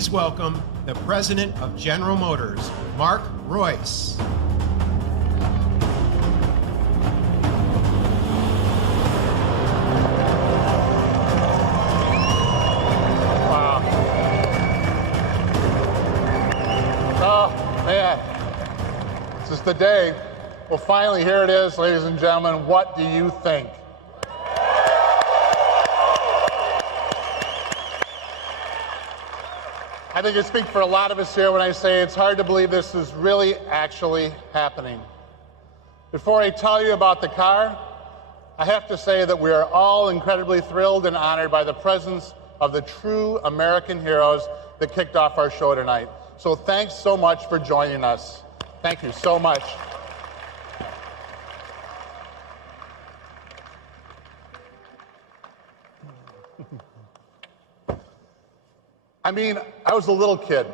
please welcome the President of General Motors, Mark Reuss. Wow. Oh, man. This is the day. Well, finally, here it is, ladies and gentlemen. What do you think? I think I speak for a lot of us here when I say it's hard to believe this is really actually happening. Before I tell you about the car, I have to say that we are all incredibly thrilled and honored by the presence of the true American heroes that kicked off our show tonight. So thanks so much for joining us. Thank you so much. I mean, I was a little kid,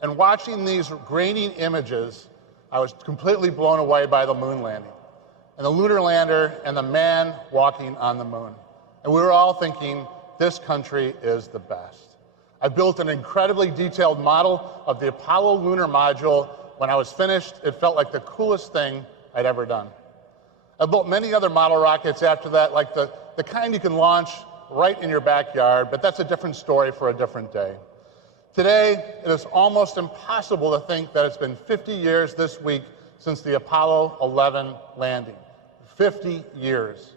and watching these grainy images, I was completely blown away by the moon landing, and the lunar lander, and the man walking on the moon. And we were all thinking, this country is the best. I built an incredibly detailed model of the Apollo lunar module. When I was finished, it felt like the coolest thing I'd ever done. I built many other model rockets after that, like the kind you can launch right in your backyard, but that's a different story for a different day. Today, it is almost impossible to think that it's been 50 years this week since the Apollo 11 landing. 50 years.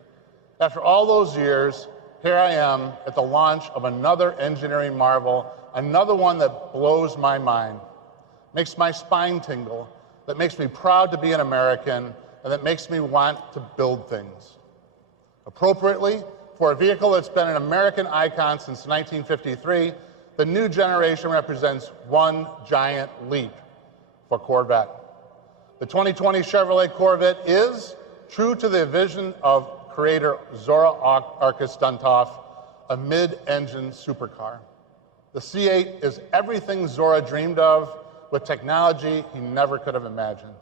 After all those years, here I am at the launch of another engineering marvel, another one that blows my mind, makes my spine tingle, that makes me proud to be an American, and that makes me want to build things. Appropriately, for a vehicle that's been an American icon since 1953, the new generation represents one giant leap for Corvette. The 2020 Chevrolet Corvette is, true to the vision of creator Zora Arkus-Duntov, a mid-engine supercar. The C8 is everything Zora dreamed of, with technology he never could have imagined.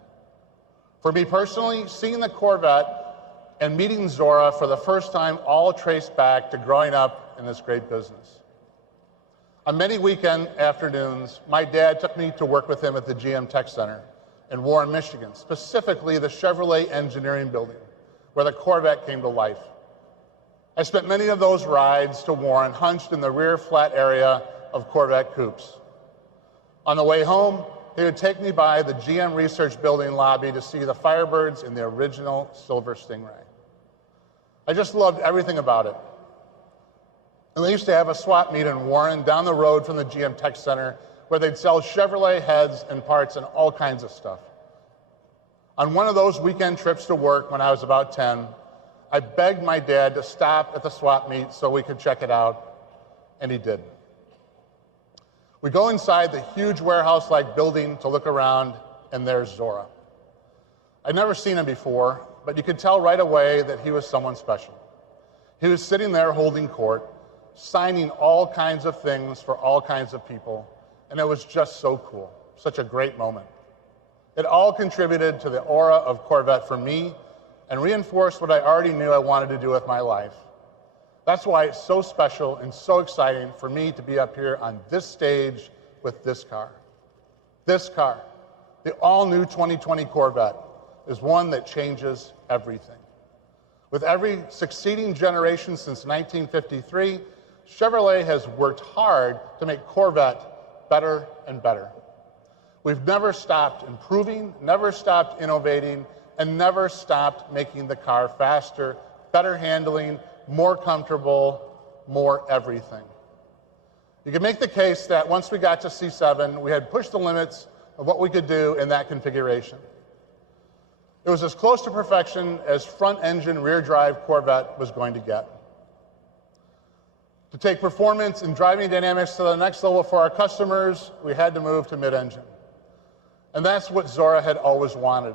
For me personally, seeing the Corvette and meeting Zora for the first time all traced back to growing up in this great business. On many weekend afternoons, my dad took me to work with him at the GM Tech Center in Warren, Michigan, specifically the Chevrolet Engineering Building, where the Corvette came to life. I spent many of those rides to Warren hunched in the rear flat area of Corvette coupes. On the way home, he would take me by the GM Research Building lobby to see the Firebirds in the original Silver Stingray. I just loved everything about it. And they used to have a swap meet in Warren down the road from the GM Tech Center where they'd sell Chevrolet heads and parts and all kinds of stuff. On one of those weekend trips to work when I was about 10, I begged my dad to stop at the swap meet so we could check it out, and he did. We go inside the huge warehouse-like building to look around, and there's Zora. I'd never seen him before, but you could tell right away that he was someone special. He was sitting there holding court, signing all kinds of things for all kinds of people, and it was just so cool, such a great moment. It all contributed to the aura of Corvette for me and reinforced what I already knew I wanted to do with my life. That's why it's so special and so exciting for me to be up here on this stage with this car. This car, the all-new 2020 Corvette, is one that changes everything. With every succeeding generation since 1953, Chevrolet has worked hard to make Corvette better and better. We've never stopped improving, never stopped innovating, and never stopped making the car faster, better handling, more comfortable, more everything. You can make the case that once we got to C7, we had pushed the limits of what we could do in that configuration. It was as close to perfection as front-engine, rear-drive Corvette was going to get. To take performance and driving dynamics to the next level for our customers, we had to move to mid-engine. And that's what Zora had always wanted,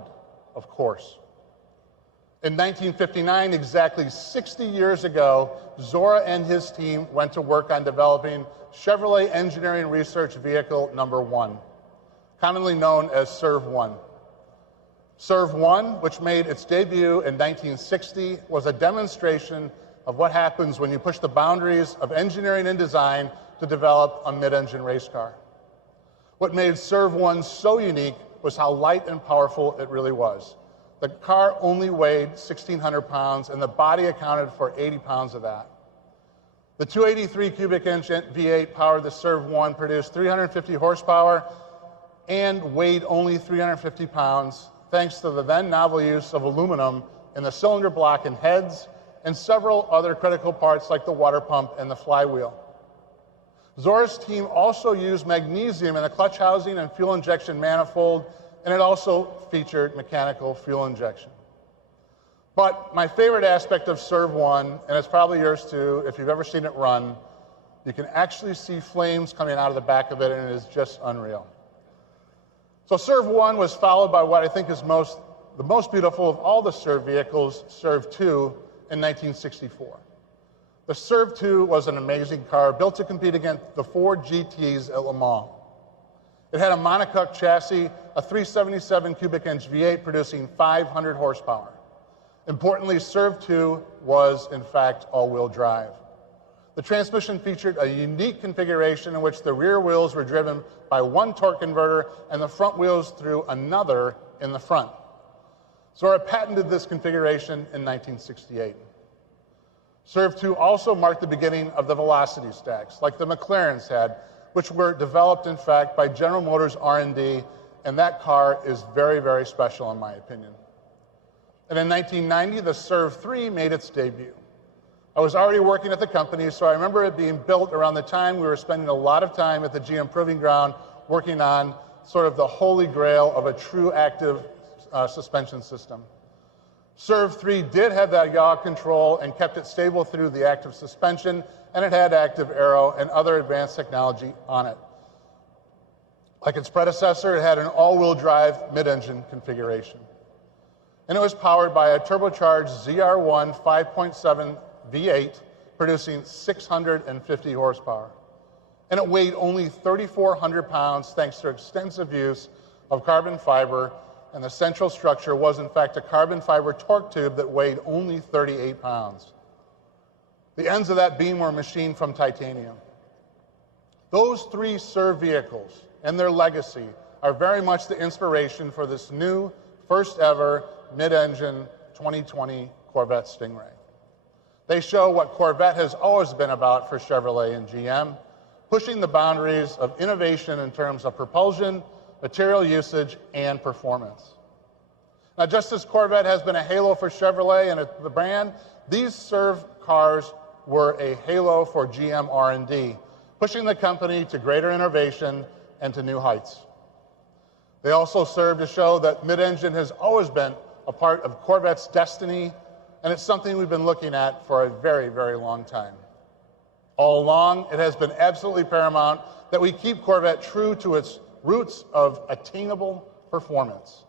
of course. In 1959, exactly 60 years ago, Zora and his team went to work on developing Chevrolet Engineering Research Vehicle Number 1, commonly known as SERV-1. SERV-1, which made its debut in 1960, was a demonstration of what happens when you push the boundaries of engineering and design to develop a mid-engine race car. What made Serve 1 so unique was how light and powerful it really was. The car only weighed 1,600 pounds, and the body accounted for 80 pounds of that. The 283 cubic inch V8 powered the Serve 1 produced 350 horsepower and weighed only 350 pounds, thanks to the then novel use of aluminum in the cylinder block and heads, and several other critical parts like the water pump and the flywheel. Zora's team also used magnesium in the clutch housing and fuel injection manifold, and it also featured mechanical fuel injection. But my favorite aspect of Serve 1, and it's probably yours too, if you've ever seen it run, you can actually see flames coming out of the back of it, and it is just unreal. So Serve 1 was followed by what I think is the most beautiful of all the Serve vehicles, Serve 2, in 1964. The Serve 2 was an amazing car built to compete against the Ford GTs at Le Mans. It had a monocoque chassis, a 377 cubic inch V8 producing 500 horsepower. Importantly, Serve 2 was, in fact, all-wheel drive. The transmission featured a unique configuration in which the rear wheels were driven by one torque converter and the front wheels through another in the front. Zora patented this configuration in 1968. Serve 2 also marked the beginning of the velocity stacks, like the McLarens had, which were developed, in fact, by General Motors R&D, and that car is very, very special, in my opinion. And in 1990, the Serve 3 made its debut. I was already working at the company, so I remember it being built around the time we were spending a lot of time at the GM Proving Ground working on sort of the holy grail of a true active suspension system. Serve 3 did have that yaw control and kept it stable through the active suspension, and it had active aero and other advanced technology on it. Like its predecessor, it had an all-wheel drive mid-engine configuration. And it was powered by a turbocharged ZR1 5.7 V8, producing 650 horsepower. And it weighed only 3,400 pounds thanks to extensive use of carbon fiber, and the central structure was, in fact, a carbon fiber torque tube that weighed only 38 pounds. The ends of that beam were machined from titanium. Those three Serve vehicles and their legacy are very much the inspiration for this new, first ever, mid-engine 2020 Corvette Stingray. They show what Corvette has always been about for Chevrolet and GM, pushing the boundaries of innovation in terms of propulsion, material usage, and performance. Now, just as Corvette has been a halo for Chevrolet and the brand, these Serve cars were a halo for GM R&D, pushing the company to greater innovation and to new heights. They also serve to show that mid-engine has always been a part of Corvette's destiny, and it's something we've been looking at for a very, very long time. All along, it has been absolutely paramount that we keep Corvette true to its roots of attainable performance.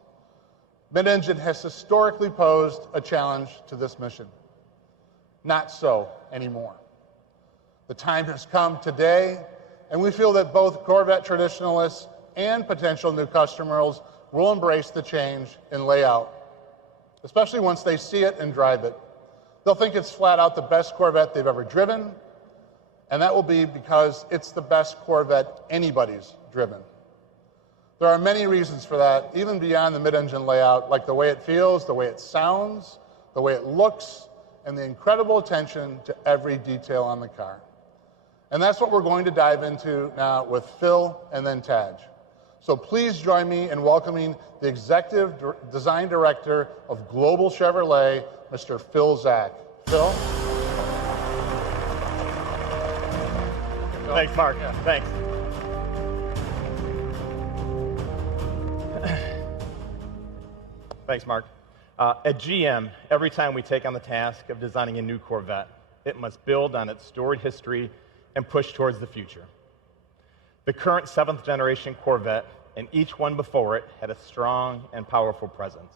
Mid-engine has historically posed a challenge to this mission. Not so anymore. The time has come today, and we feel that both Corvette traditionalists and potential new customers will embrace the change in layout, especially once they see it and drive it. They'll think it's flat out the best Corvette they've ever driven, and that will be because it's the best Corvette anybody's driven. There are many reasons for that, even beyond the mid-engine layout, like the way it feels, the way it sounds, the way it looks, and the incredible attention to every detail on the car. And that's what we're going to dive into now with Phil and then Taj. So please join me in welcoming the Executive Design Director of Global Chevrolet, Mr. Phil Zak. Phil? Thanks, Mark. Yeah. Thanks. Thanks, Mark. At GM, every time we take on the task of designing a new Corvette, it must build on its storied history and push towards the future. The current 7th generation Corvette and each one before it had a strong and powerful presence.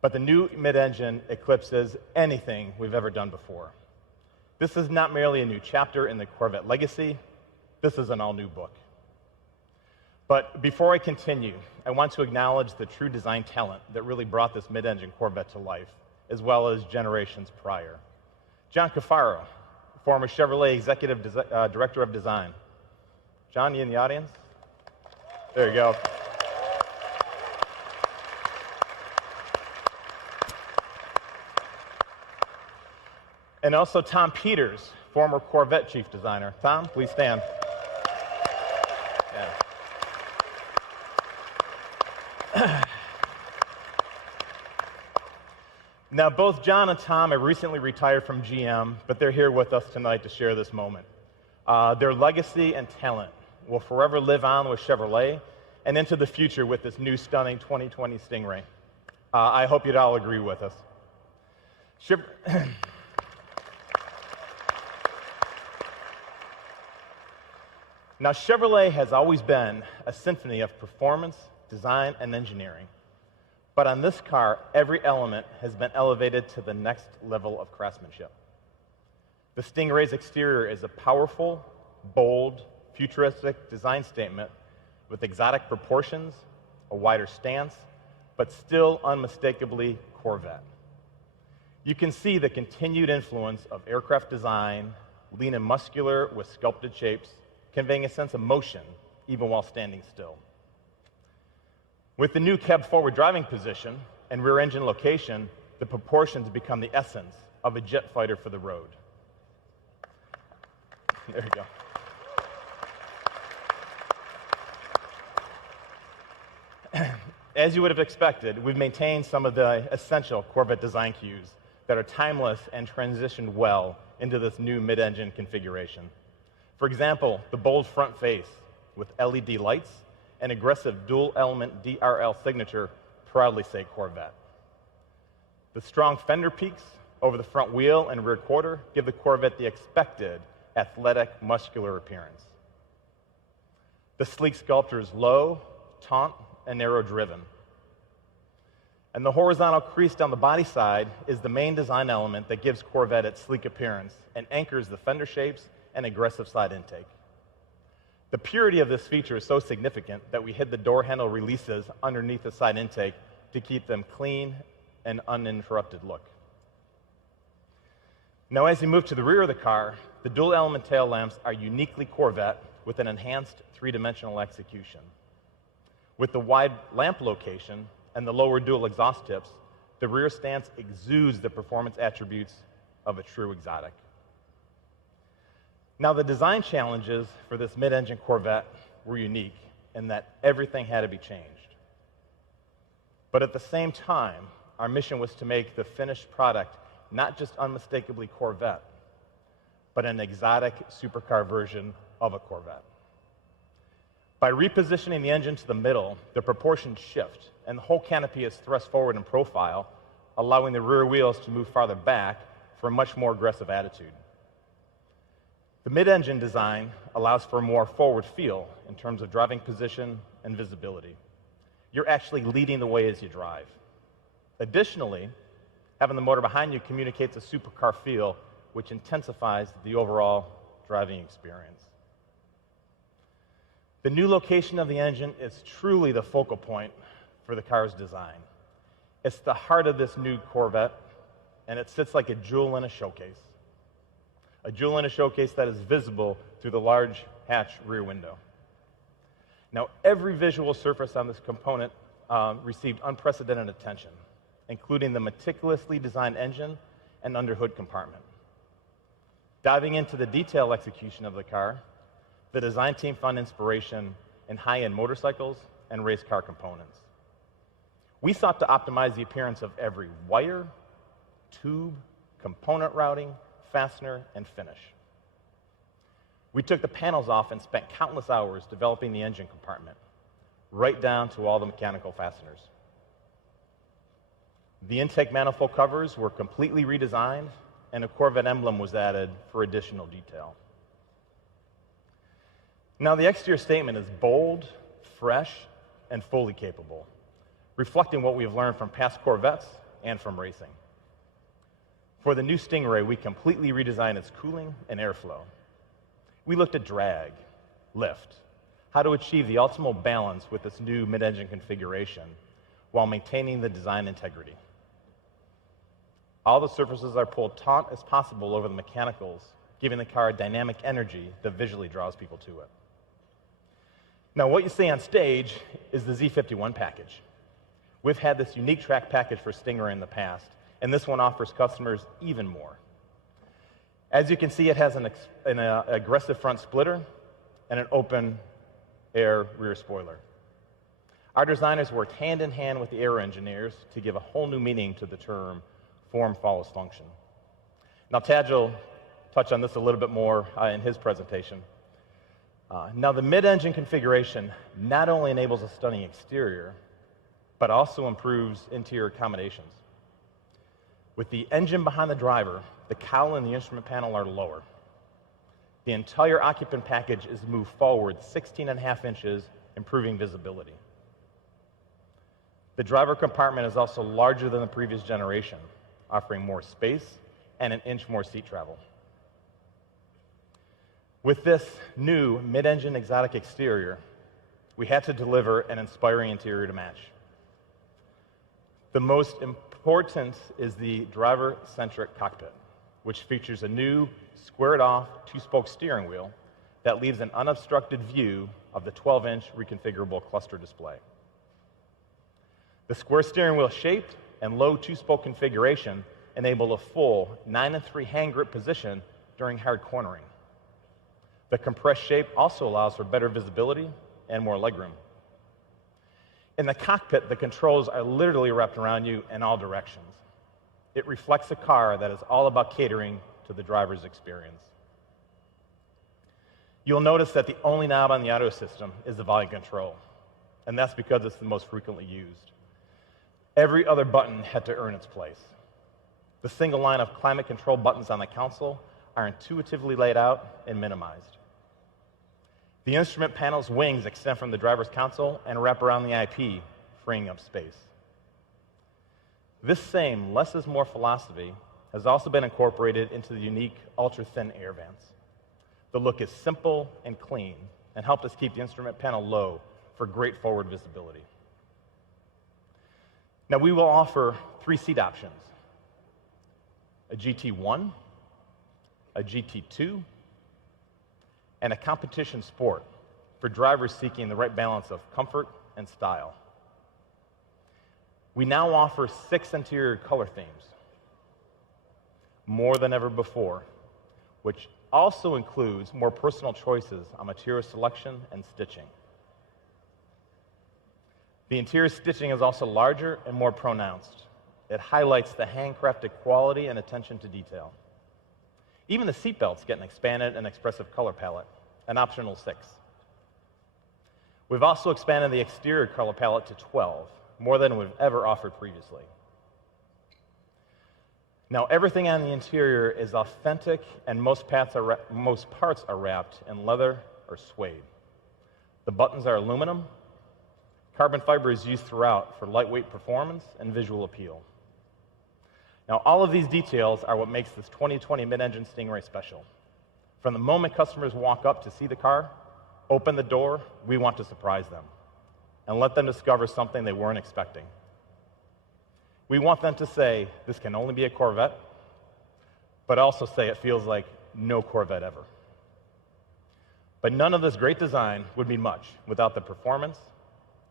But the new mid-engine eclipses anything we've ever done before. This is not merely a new chapter in the Corvette legacy, this is an all-new book. But before I continue, I want to acknowledge the true design talent that really brought this mid-engine Corvette to life, as well as generations prior. John Cafaro, former Chevrolet Executive Director of Design. John, you in the audience? There you go. And also Tom Peters, former Corvette Chief Designer. Tom, please stand. Yeah. Now, both John and Tom have recently retired from GM, but they're here with us tonight to share this moment. Their legacy and talent will forever live on with Chevrolet and into the future with this new stunning 2020 Stingray. I hope you'd all agree with us. Now, Chevrolet has always been a symphony of performance, design, and engineering. But on this car, every element has been elevated to the next level of craftsmanship. The Stingray's exterior is a powerful, bold, futuristic design statement with exotic proportions, a wider stance, but still unmistakably Corvette. You can see the continued influence of aircraft design, lean and muscular with sculpted shapes, conveying a sense of motion even while standing still. With the new cab-forward driving position and rear engine location, the proportions become the essence of a jet fighter for the road. There you go. As you would have expected, we've maintained some of the essential Corvette design cues that are timeless and transitioned well into this new mid-engine configuration. For example, the bold front face with LED lights and aggressive dual-element DRL signature proudly say Corvette. The strong fender peaks over the front wheel and rear quarter give the Corvette the expected athletic, muscular appearance. The sleek sculpture is low, taunt, and narrow-driven. And the horizontal crease down the body side is the main design element that gives Corvette its sleek appearance and anchors the fender shapes and aggressive side intake. The purity of this feature is so significant that we hid the door handle releases underneath the side intake to keep them clean and uninterrupted look. Now, as you move to the rear of the car, the dual-element tail lamps are uniquely Corvette with an enhanced three-dimensional execution. With the wide lamp location and the lower dual exhaust tips, the rear stance exudes the performance attributes of a true exotic. Now, the design challenges for this mid-engine Corvette were unique in that everything had to be changed. But at the same time, our mission was to make the finished product not just unmistakably Corvette, but an exotic supercar version of a Corvette. By repositioning the engine to the middle, the proportions shift, and the whole canopy is thrust forward in profile, allowing the rear wheels to move farther back for a much more aggressive attitude. The mid-engine design allows for a more forward feel in terms of driving position and visibility. You're actually leading the way as you drive. Additionally, having the motor behind you communicates a supercar feel, which intensifies the overall driving experience. The new location of the engine is truly the focal point for the car's design. It's the heart of this new Corvette, and it sits like a jewel in a showcase. A jewel in a showcase that is visible through the large hatch rear window. Now, every visual surface on this component received unprecedented attention, including the meticulously designed engine and underhood compartment. Diving into the detail execution of the car, the design team found inspiration in high-end motorcycles and race car components. We sought to optimize the appearance of every wire, tube, component routing, fastener, and finish. We took the panels off and spent countless hours developing the engine compartment, right down to all the mechanical fasteners. The intake manifold covers were completely redesigned, and a Corvette emblem was added for additional detail. Now, the exterior statement is bold, fresh, and fully capable, reflecting what we have learned from past Corvettes and from racing. For the new Stingray, we completely redesigned its cooling and airflow. We looked at drag, lift, how to achieve the optimal balance with this new mid-engine configuration while maintaining the design integrity. All the surfaces are pulled taut as possible over the mechanicals giving the car dynamic energy that visually draws people to it. Now, what you see on stage is the Z51 package. We've had this unique track package for Stingray in the past, and this one offers customers even more. As you can see, it has an aggressive front splitter and an open-air rear spoiler. Our designers worked hand in hand with the aero engineers to give a whole new meaning to the term form follows function. Now, Taj will touch on this a little bit more in his presentation. Now, the mid-engine configuration not only enables a stunning exterior, but also improves interior accommodations. With the engine behind the driver, the cowl and the instrument panel are lower. The entire occupant package is moved forward 16.5 inches, improving visibility. The driver compartment is also larger than the previous generation, offering more space and an inch more seat travel. With this new mid-engine exotic exterior, we had to deliver an inspiring interior to match. The most important is the driver-centric cockpit, which features a new squared-off two-spoke steering wheel that leaves an unobstructed view of the 12-inch reconfigurable cluster display. The square steering wheel shape and low two-spoke configuration enable a full 9-3 hand grip position during hard cornering. The compressed shape also allows for better visibility and more legroom. In the cockpit, the controls are literally wrapped around you in all directions. It reflects a car that is all about catering to the driver's experience. You'll notice that the only knob on the audio system is the volume control, and that's because it's the most frequently used. Every other button had to earn its place. The single line of climate control buttons on the console are intuitively laid out and minimized. The instrument panel's wings extend from the driver's console and wrap around the IP, freeing up space. This same less is more philosophy has also been incorporated into the unique ultra-thin air vents. The look is simple and clean and helped us keep the instrument panel low for great forward visibility. Now, we will offer 3 seat options: a GT1, a GT2, and a competition sport for drivers seeking the right balance of comfort and style. We now offer 6 interior color themes, more than ever before, which also includes more personal choices on material selection and stitching. The interior stitching is also larger and more pronounced. It highlights the handcrafted quality and attention to detail. Even the seatbelts get an expanded and expressive color palette, an optional 6. We've also expanded the exterior color palette to 12, more than we've ever offered previously. Now, everything on the interior is authentic, and most parts are wrapped in leather or suede. The buttons are aluminum. Carbon fiber is used throughout for lightweight performance and visual appeal. Now, all of these details are what makes this 2020 mid-engine Stingray special. From the moment customers walk up to see the car, open the door, we want to surprise them and let them discover something they weren't expecting. We want them to say, this can only be a Corvette, but also say it feels like no Corvette ever. But none of this great design would mean much without the performance,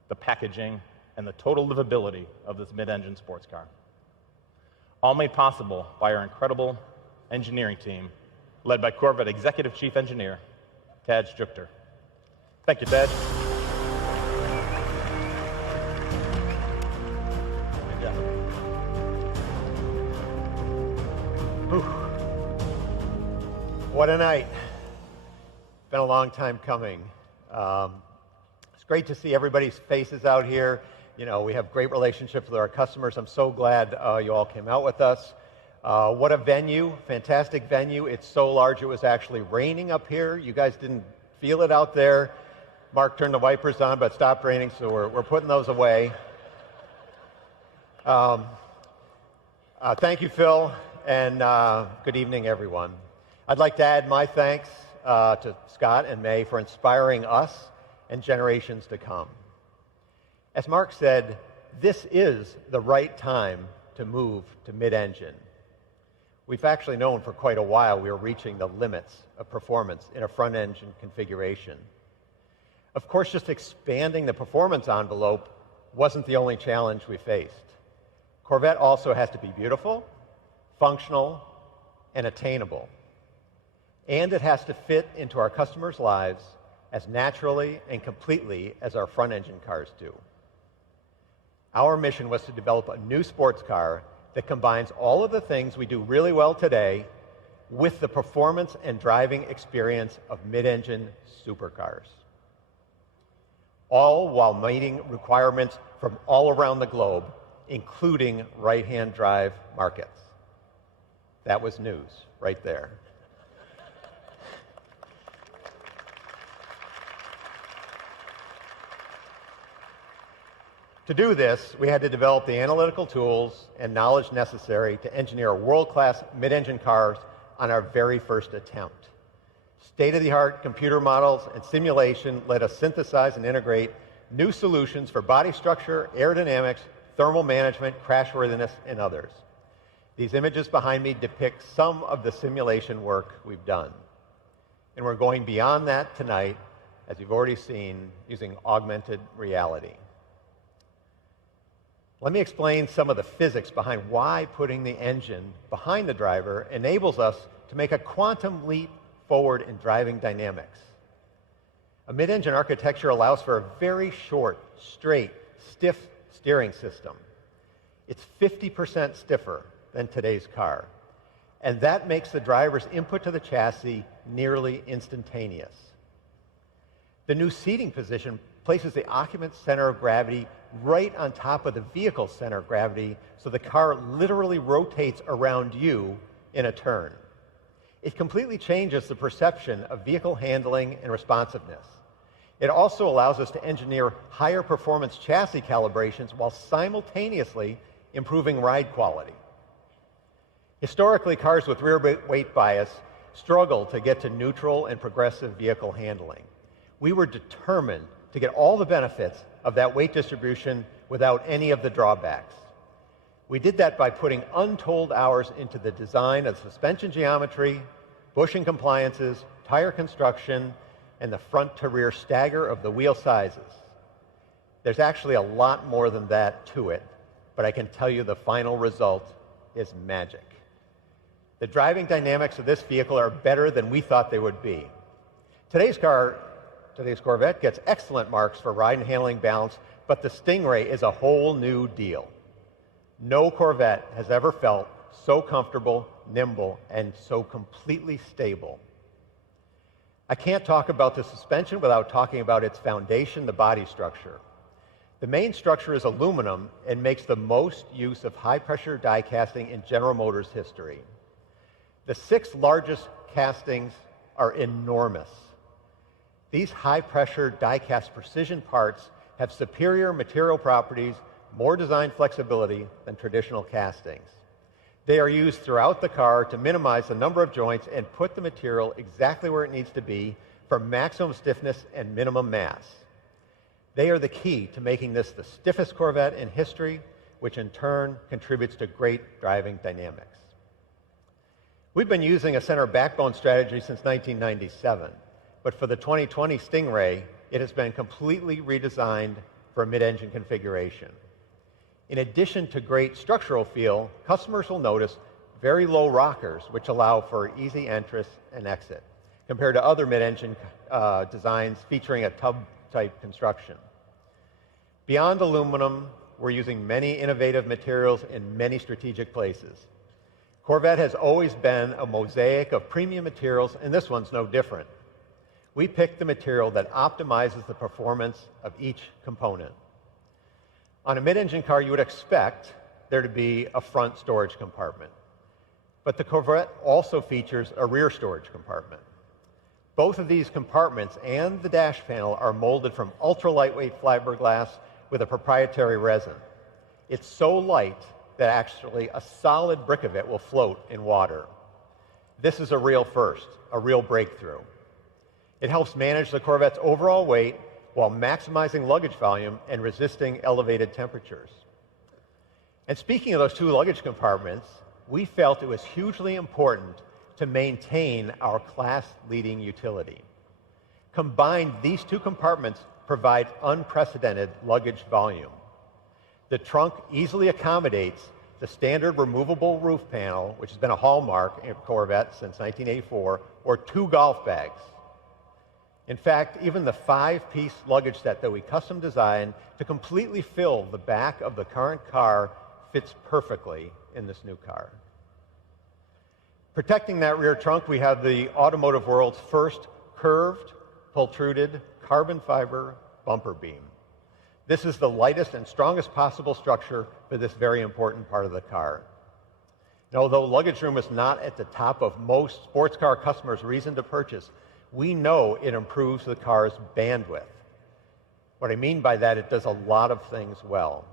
the packaging, and the total livability of this mid-engine sports car. All made possible by our incredible engineering team, led by Corvette Executive Chief Engineer, Taj Jukter. Thank you, Taj. Good job. Whew. What a night. Been a long time coming. It's great to see everybody's faces out here. You know, we have great relationships with our customers. I'm so glad you all came out with us. What a venue, fantastic venue. It's so large it was actually raining up here. You guys didn't feel it out there. Mark turned the wipers on, but it stopped raining, so we're putting those away. Thank you, Phil, and good evening, everyone. I'd like to add my thanks to Scott and May for inspiring us and generations to come. As Mark said, this is the right time to move to mid-engine. We've actually known for quite a while we were reaching the limits of performance in a front engine configuration. Of course, just expanding the performance envelope wasn't the only challenge we faced. Corvette also has to be beautiful, functional, and attainable. And it has to fit into our customers' lives as naturally and completely as our front engine cars do. Our mission was to develop a new sports car that combines all of the things we do really well today with the performance and driving experience of mid-engine supercars, all while meeting requirements from all around the globe, including right-hand drive markets. That was news right there. To do this, we had to develop the analytical tools and knowledge necessary to engineer world-class mid-engine cars on our very first attempt. State-of-the-art computer models and simulation let us synthesize and integrate new solutions for body structure, aerodynamics, thermal management, crashworthiness, and others. These images behind me depict some of the simulation work we've done. And we're going beyond that tonight, as you've already seen, using augmented reality. Let me explain some of the physics behind why putting the engine behind the driver enables us to make a quantum leap forward in driving dynamics. A mid-engine architecture allows for a very short, straight, stiff steering system. It's 50% stiffer than today's car, and that makes the driver's input to the chassis nearly instantaneous. The new seating position places the occupant's center of gravity right on top of the vehicle's center of gravity, so the car literally rotates around you in a turn. It completely changes the perception of vehicle handling and responsiveness. It also allows us to engineer higher performance chassis calibrations while simultaneously improving ride quality. Historically, cars with rear weight bias struggle to get to neutral and progressive vehicle handling. We were determined to get all the benefits of that weight distribution without any of the drawbacks. We did that by putting untold hours into the design of suspension geometry, bushing compliances, tire construction, and the front to rear stagger of the wheel sizes. There's actually a lot more than that to it, but I can tell you the final result is magic. The driving dynamics of this vehicle are better than we thought they would be. Today's Corvette gets excellent marks for ride and handling balance, but the Stingray is a whole new deal. No Corvette has ever felt so comfortable, nimble, and so completely stable. I can't talk about the suspension without talking about its foundation, the body structure. The main structure is aluminum and makes the most use of high-pressure die casting in General Motors history. The 6 largest castings are enormous. These high-pressure die-cast precision parts have superior material properties, more design flexibility than traditional castings. They are used throughout the car to minimize the number of joints and put the material exactly where it needs to be for maximum stiffness and minimum mass. They are the key to making this the stiffest Corvette in history, which in turn contributes to great driving dynamics. We've been using a center backbone strategy since 1997. But for the 2020 Stingray, it has been completely redesigned for a mid-engine configuration. In addition to great structural feel, customers will notice very low rockers, which allow for easy entrance and exit, compared to other mid-engine designs featuring a tub-type construction. Beyond aluminum, we're using many innovative materials in many strategic places. Corvette has always been a mosaic of premium materials, and this one's no different. We picked the material that optimizes the performance of each component. On a mid-engine car, you would expect there to be a front storage compartment. But the Corvette also features a rear storage compartment. Both of these compartments and the dash panel are molded from ultra-lightweight fiberglass with a proprietary resin. It's so light that actually a solid brick of it will float in water. This is a real first, a real breakthrough. It helps manage the Corvette's overall weight while maximizing luggage volume and resisting elevated temperatures. And speaking of those 2 luggage compartments, we felt it was hugely important to maintain our class-leading utility. Combined, these two compartments provide unprecedented luggage volume. The trunk easily accommodates the standard removable roof panel, which has been a hallmark in Corvette since 1984, or 2 golf bags. In fact, even the 5-piece luggage set that we custom designed to completely fill the back of the current car fits perfectly in this new car. Protecting that rear trunk, we have the automotive world's first curved, pultruded carbon fiber bumper beam. This is the lightest and strongest possible structure for this very important part of the car. And although luggage room is not at the top of most sports car customers' reason to purchase, we know it improves the car's bandwidth. What I mean by that, it does a lot of things well.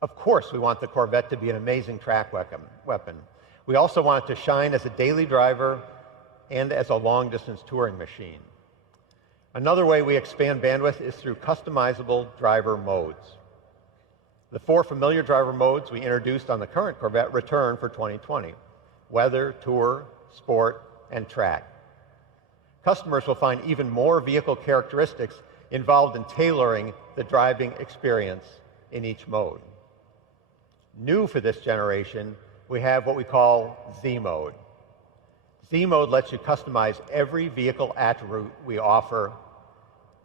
Of course, we want the Corvette to be an amazing track weapon. We also want it to shine as a daily driver and as a long-distance touring machine. Another way we expand bandwidth is through customizable driver modes. The 4 familiar driver modes we introduced on the current Corvette return for 2020: weather, tour, sport, and track. Customers will find even more vehicle characteristics involved in tailoring the driving experience in each mode. New for this generation, we have what we call Z Mode. Z Mode lets you customize every vehicle attribute we offer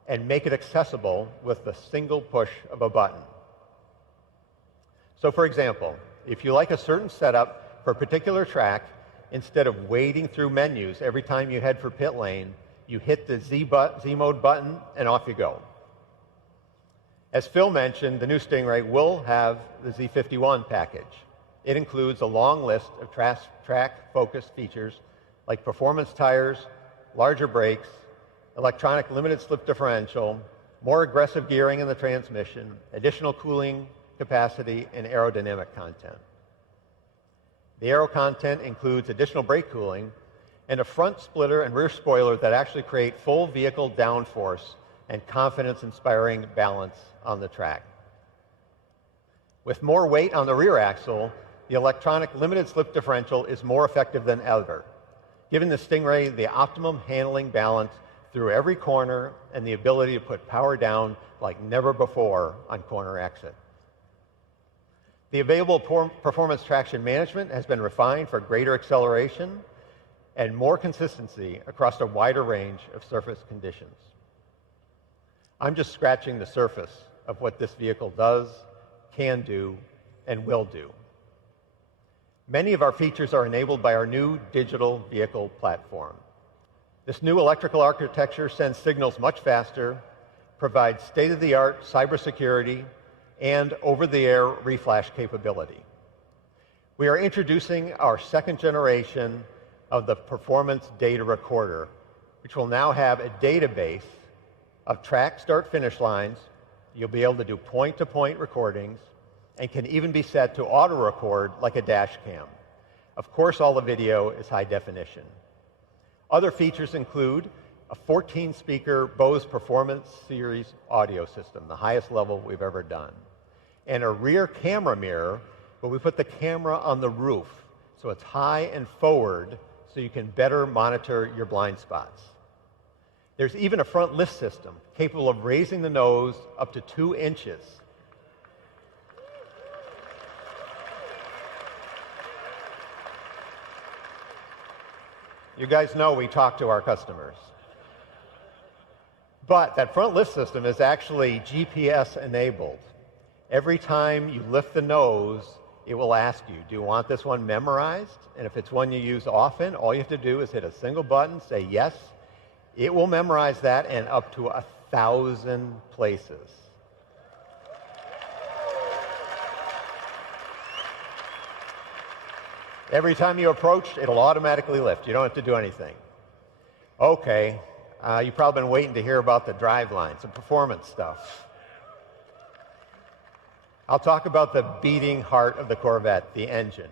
and make it accessible with the single push of a button. So for example, if you like a certain setup for a particular track, instead of wading through menus every time you head for pit lane, you hit the Z Mode button and off you go. As Phil mentioned, the new Stingray will have the Z51 package. It includes a long list of track-focused features like performance tires, larger brakes, electronic limited slip differential, more aggressive gearing in the transmission, additional cooling capacity, and aerodynamic content. The aero content includes additional brake cooling and a front splitter and rear spoiler that actually create full vehicle downforce and confidence-inspiring balance on the track. With more weight on the rear axle, the electronic limited slip differential is more effective than ever, giving the Stingray the optimum handling balance through every corner and the ability to put power down like never before on corner exit. The available performance traction management has been refined for greater acceleration and more consistency across a wider range of surface conditions. I'm just scratching the surface of what this vehicle does, can do, and will do. Many of our features are enabled by our new digital vehicle platform. This new electrical architecture sends signals much faster, provides state-of-the-art cybersecurity, and over-the-air reflash capability. We are introducing our 2nd generation of the Performance Data Recorder, which will now have a database of track start-finish lines. You'll be able to do point-to-point recordings and can even be set to auto-record like a dash cam. Of course, all the video is high definition. Other features include a 14-speaker Bose Performance Series audio system, the highest level we've ever done, and a rear camera mirror where we put the camera on the roof so it's high and forward so you can better monitor your blind spots. There's even a front lift system capable of raising the nose up to 2 inches. You guys know we talk to our customers. But that front lift system is actually GPS enabled. Every time you lift the nose, it will ask you, do you want this one memorized? And if it's one you use often, all you have to do is hit a single button, say yes. It will memorize that and up to 1,000 places. Every time you approach, it'll automatically lift. You don't have to do anything. Okay, you've probably been waiting to hear about the driveline, some performance stuff. I'll talk about the beating heart of the Corvette, the engine.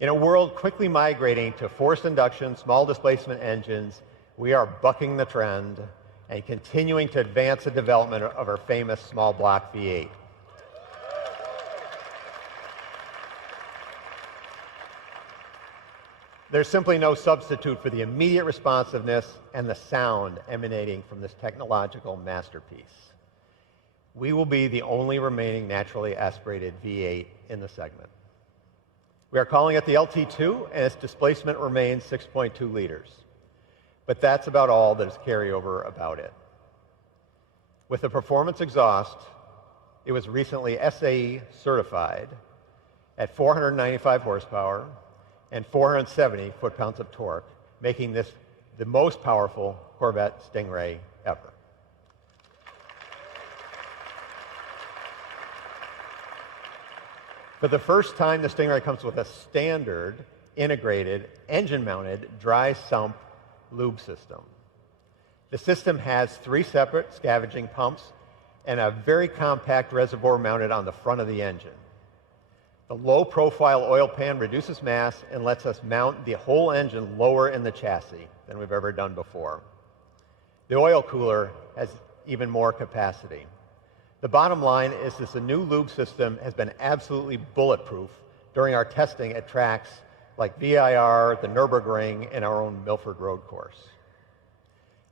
In a world quickly migrating to forced induction, small displacement engines, we are bucking the trend and continuing to advance the development of our famous small block V8. There's simply no substitute for the immediate responsiveness and the sound emanating from this technological masterpiece. We will be the only remaining naturally aspirated V8 in the segment. We are calling it the LT2, and its displacement remains 6.2 liters. But that's about all that is carryover about it. With the performance exhaust, it was recently SAE certified at 495 horsepower and 470 foot-pounds of torque, making this the most powerful Corvette Stingray ever. For the first time, the Stingray comes with a standard, integrated, engine-mounted, dry sump lube system. The system has 3 separate scavenging pumps and a very compact reservoir mounted on the front of the engine. The low-profile oil pan reduces mass and lets us mount the whole engine lower in the chassis than we've ever done before. The oil cooler has even more capacity. The bottom line is that the new lube system has been absolutely bulletproof during our testing at tracks like VIR, the Nürburgring, and our own Milford Road course.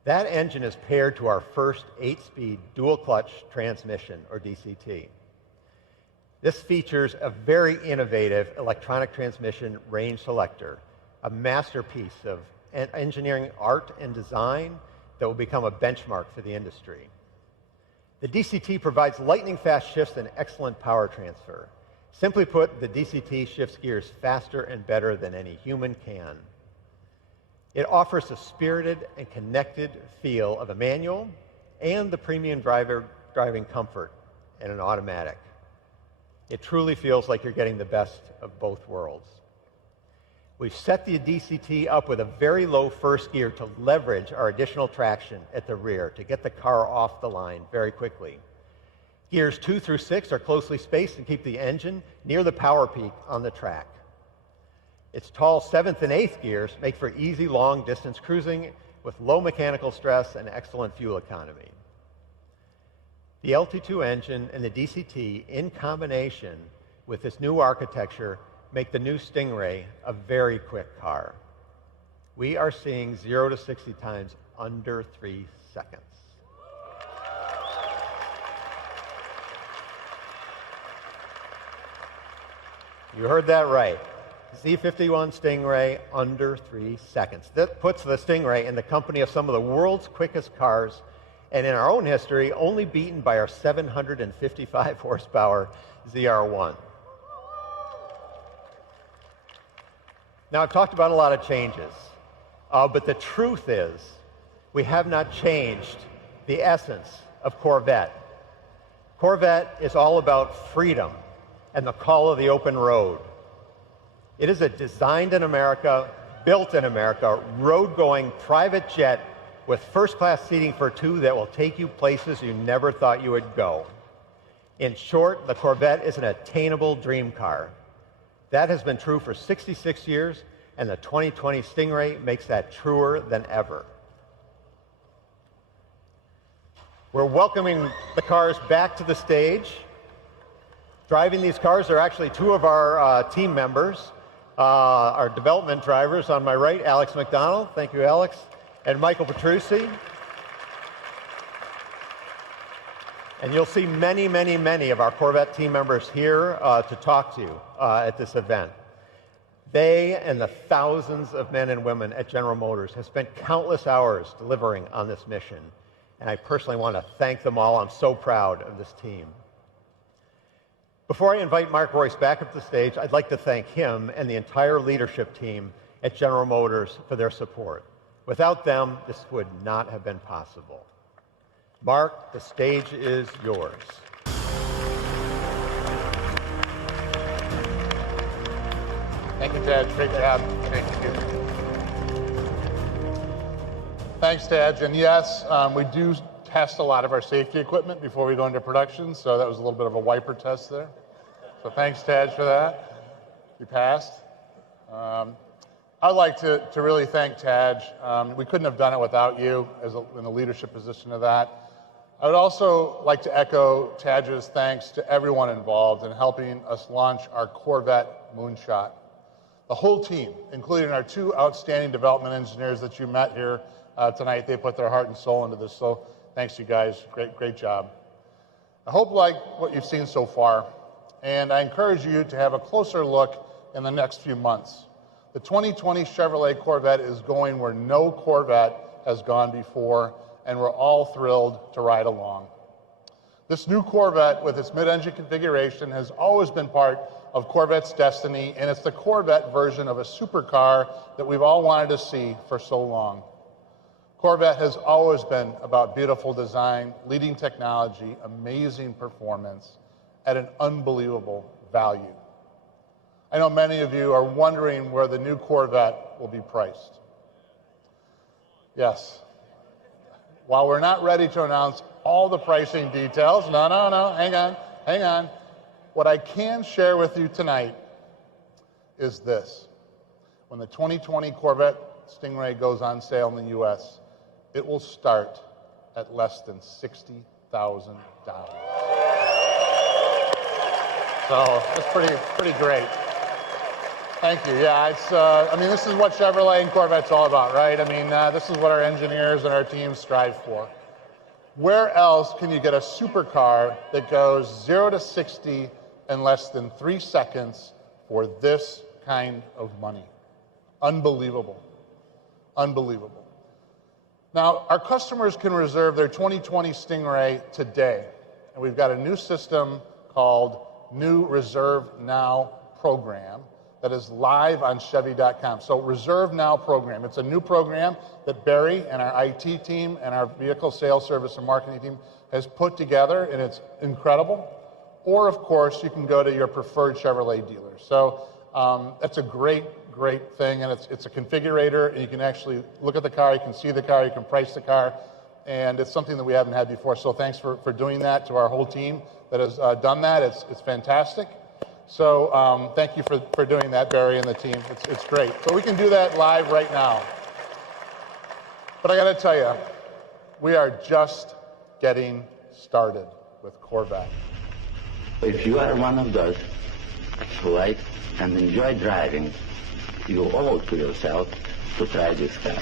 That engine is paired to our first 8-speed dual-clutch transmission, or DCT. This features a very innovative electronic transmission range selector, a masterpiece of engineering art and design that will become a benchmark for the industry. The DCT provides lightning-fast shifts and excellent power transfer. Simply put, the DCT shifts gears faster and better than any human can. It offers the spirited and connected feel of a manual and the premium driving comfort in an automatic. It truly feels like you're getting the best of both worlds. We've set the DCT up with a very low first gear to leverage our additional traction at the rear to get the car off the line very quickly. Gears 2 through 6 are closely spaced and keep the engine near the power peak on the track. Its tall 7th and 8th gears make for easy long-distance cruising with low mechanical stress and excellent fuel economy. The LT2 engine and the DCT, in combination with this new architecture, make the new Stingray a very quick car. We are seeing 0 to 60 times under 3 seconds. You heard that right. Z51 Stingray under 3 seconds. That puts the Stingray in the company of some of the world's quickest cars, and in our own history, only beaten by our 755 horsepower ZR1. Now, I've talked about a lot of changes, but the truth is, we have not changed the essence of Corvette. Corvette is all about freedom and the call of the open road. It is a designed in America, built in America, road-going private jet with first-class seating for 2 that will take you places you never thought you would go. In short, the Corvette is an attainable dream car. That has been true for 66 years, and the 2020 Stingray makes that truer than ever. We're welcoming the cars back to the stage. Driving these cars are actually 2 of our team members, our development drivers. On my right, Alex McDonald. Thank you, Alex. And Michael Petrucci. And you'll see many, many, many of our Corvette team members here to talk to you at this event. They and the thousands of men and women at General Motors have spent countless hours delivering on this mission. And I personally want to thank them all. I'm so proud of this team. Before I invite Mark Royce back up the stage, I'd like to thank him and the entire leadership team at General Motors for their support. Without them, this would not have been possible. Mark, the stage is yours. Thank you, Ted. Great job. Thank you. Thanks, Ted. And yes, we do test a lot of our safety equipment before we go into production, so that was a little bit of a wiper test there. So thanks, Tad, for that. You passed. I'd like to really thank Tad. We couldn't have done it without you in the leadership position of that. I would also like to echo Tad's thanks to everyone involved in helping us launch our Corvette Moonshot. The whole team, including our two outstanding development engineers that you met here tonight, they put their heart and soul into this. So thanks, you guys. Great job. I hope you like what you've seen so far, and I encourage you to have a closer look in the next few months. The 2020 Chevrolet Corvette is going where no Corvette has gone before, and we're all thrilled to ride along. This new Corvette with its mid-engine configuration has always been part of Corvette's destiny, and it's the Corvette version of a supercar that we've all wanted to see for so long. Corvette has always been about beautiful design, leading technology, amazing performance, at an unbelievable value. I know many of you are wondering where the new Corvette will be priced. Yes. While we're not ready to announce all the pricing details, no, hang on. What I can share with you tonight is this. When the 2020 Corvette Stingray goes on sale in the U.S., it will start at less than $60,000. So that's pretty great. Thank you. Yeah, I mean, this is what Chevrolet and Corvette's all about, right? I mean, this is what our engineers and our teams strive for. Where else can you get a supercar that goes 0 to 60 in less than 3 seconds for this kind of money? Unbelievable. Unbelievable. Now, our customers can reserve their 2020 Stingray today, and we've got a new system called New Reserve Now program that is live on Chevy.com. So Reserve Now program. It's a new program that Barry and our IT team and our vehicle sales service and marketing team has put together, and it's incredible. Or, of course, you can go to your preferred Chevrolet dealer. So that's a great thing, and it's a configurator, and you can actually look at the car, you can see the car, you can price the car, and it's something that we haven't had before. So thanks for doing that to our whole team that has done that. It's fantastic. So thank you for doing that, Barry and the team. It's great. So we can do that live right now. But I got to tell you, we are just getting started with Corvette. If you are one of those who like and enjoy driving, you owe it to yourself to try this car.